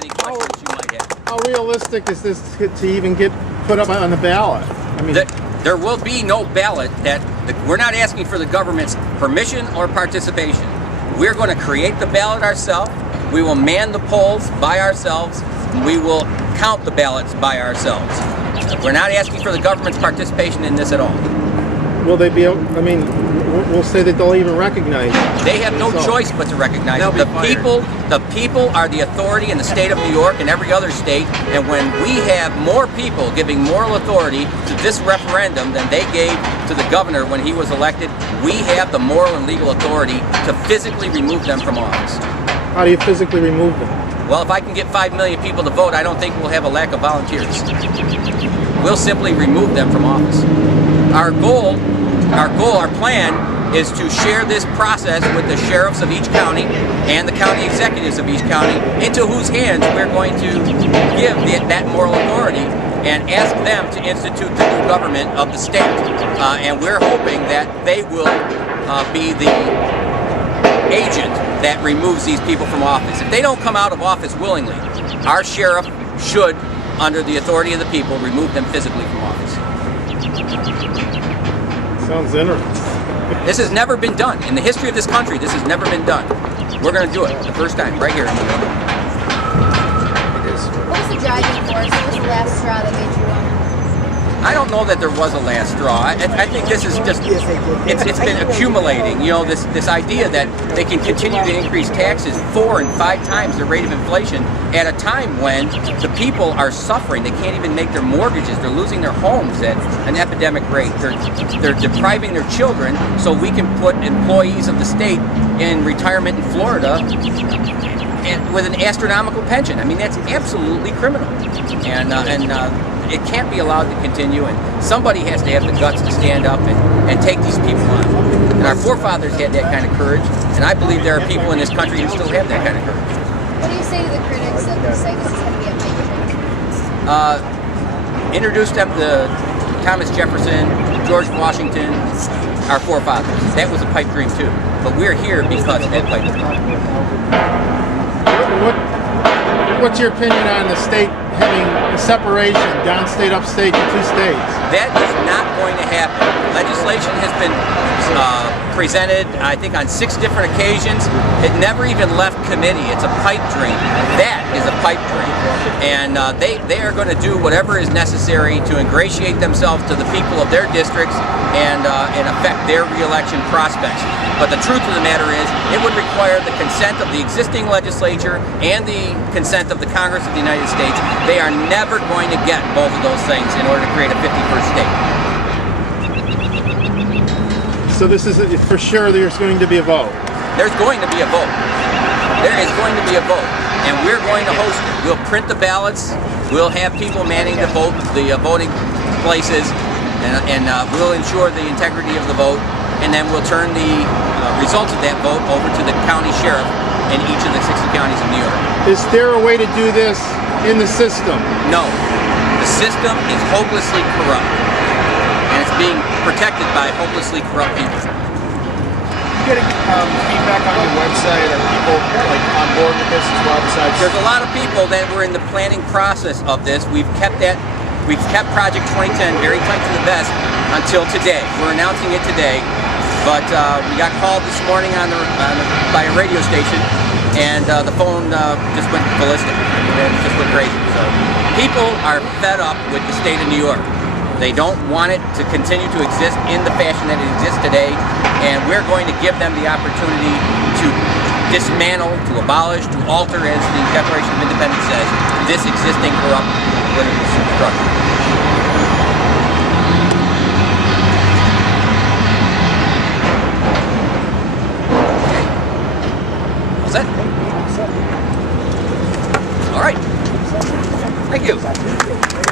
any questions you might have. How realistic is this to even get put up on the ballot? I mean, There will be no ballot. We're not asking for the government's permission or participation. We're going to create the ballot ourselves. We will man the polls by ourselves. We will count the ballots by ourselves. We're not asking for the government's participation in this at all. will they be? I mean, we'll say that they'll even recognize it. They have no choice but to recognize it. The people are the authority in the state of New York and every other state, and when we have more people giving moral authority to this referendum than they gave to the governor when he was elected, we have the moral and legal authority to physically remove them from office. How do you physically remove them? Well, if I can get 5 million people to vote, I don't think we'll have a lack of volunteers. We'll simply remove them from office. Our plan is to share this process with the sheriffs of each county and the county executives of each county, into whose hands we're going to give that moral authority and ask them to institute the new government of the state. And we're hoping that they will be the agent that removes these people from office. If they don't come out of office willingly, our sheriff should, under the authority of the people, remove them physically from office. Sounds interesting. This has never been done. In the history of this country, this has never been done. We're going to do it the first time, right here in New York. It is. What was the driving force? What was the last straw that made you I don't know that there was a last straw. I think this is just, it's been accumulating. You know, this idea that they can continue to increase taxes 4 and 5 times the rate of inflation at a time when the people are suffering. They can't even make their mortgages. They're losing their homes at an epidemic rate. They're depriving their children so we can put employees of the state in retirement in Florida and with an astronomical pension. I mean, that's absolutely criminal. And it can't be allowed to continue, and somebody has to have the guts to stand up and take these people on. And our forefathers had that kind of courage, and I believe there are people in this country who still have that kind of courage. What do you say to the critics that say this is going to be a pipe dream? Introduced them to Thomas Jefferson, George Washington, our forefathers. That was a pipe dream too. But we're here because of that pipe dream. What's your opinion on the state having a separation, downstate, upstate, to 2 states? That is not going to happen. Legislation has been presented, I think, on 6 different occasions. It never even left committee. It's a pipe dream. That is a pipe dream. And they are going to do whatever is necessary to ingratiate themselves to the people of their districts and affect their re-election prospects. But the truth of the matter is, it would require the consent of the existing legislature and the consent of the Congress of the United States. They are never going to get both of those things in order to create a 51st state. So this is for sure. There's going to be a vote. There's going to be a vote. There is going to be a vote, and we're going to host it. We'll print the ballots. We'll have people manning the voting places, and we'll ensure the integrity of the vote. And then we'll turn the results of that vote over to the county sheriff in each of the 60 counties of New York. Is there a way to do this in the system? No. The system is hopelessly corrupt, and it's being protected by hopelessly corrupt people. Getting feedback on your website? Are people on board with this as well? Besides, there's a lot of people that were in the planning process of this. We've kept Project 2010 very tight to the vest until today. We're announcing it today, but we got called this morning by a radio station, and the phone just went ballistic. It just went crazy. So people are fed up with the state of New York. They don't want it to continue to exist in the fashion that it exists today, and we're going to give them the opportunity to dismantle, to abolish, to alter, as the Declaration of Independence says, this existing corrupt political structure. All set? All right. Thank you.